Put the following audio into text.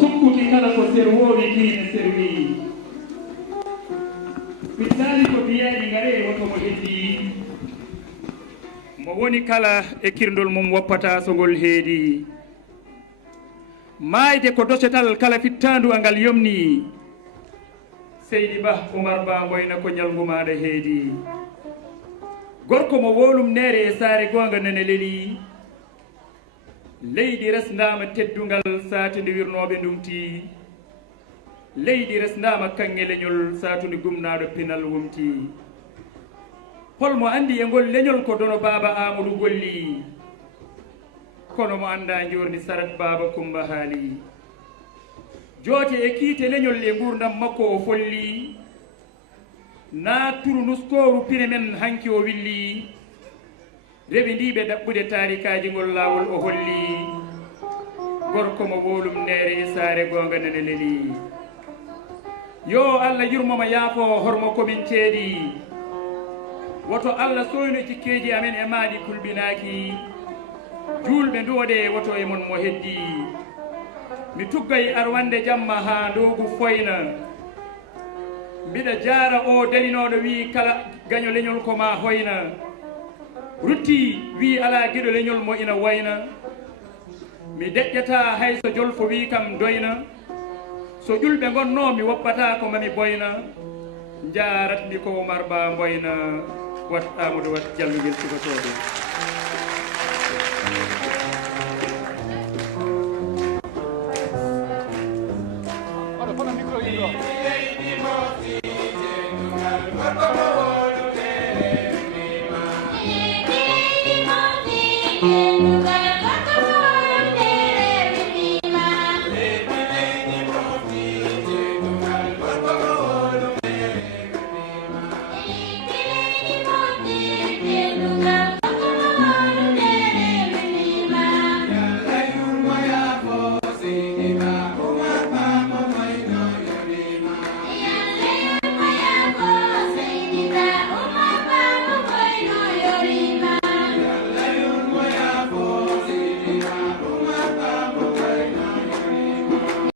sukkuti kala ko serwowi kiine serwi ɓittali ko biyaji ngare woto mo heddi mo woni kala e kirndol mum woppata so ngol heedi maayde ko dosetal kala fittandu angal yomni Seydi Ba Oumar Ba ngoyna ko ñalgumaɗo heedi gorko mo wolum nere e saare gonga nane leli leydi resndama teddungal saatude wirnoɓe ndumti leydi resndama kanŋe leñol saatude gumnaɗo pinal wumti holmo andi e ngol leñol ko dono baba Amadou golli kono mo anda jorni sarat baba Kumba haali joote e kiite leñol e gurdam makko o folli na turu nuskoru pine men hanki o willi reɓe ndiɓe ɗaɓɓude tarikaji ngol lawol o holli gorko mo wolum nere e saare gonga nene leli yo Allah yurmomo yaafo hormo komin ceeɗi woto Allah soyno jikkeji amen e maaɗi kulɓinaki julɓe nduwoɗe woto e mon mo heddi mi tuggay arwande jamma ha ndogu foyna mbiɗa jaara o dalinoɗo wi kala gaño leñol ko ma hoyna rutti wi ala gueɗo leñol mo ina wayna mi deƴƴata hay so jolfo wi kam doyna so ƴulɓe gonno mi woppata ko mami boyna jaratmi ko Oumar Ba boyna wat Amadou wat jallugel sukasoɓe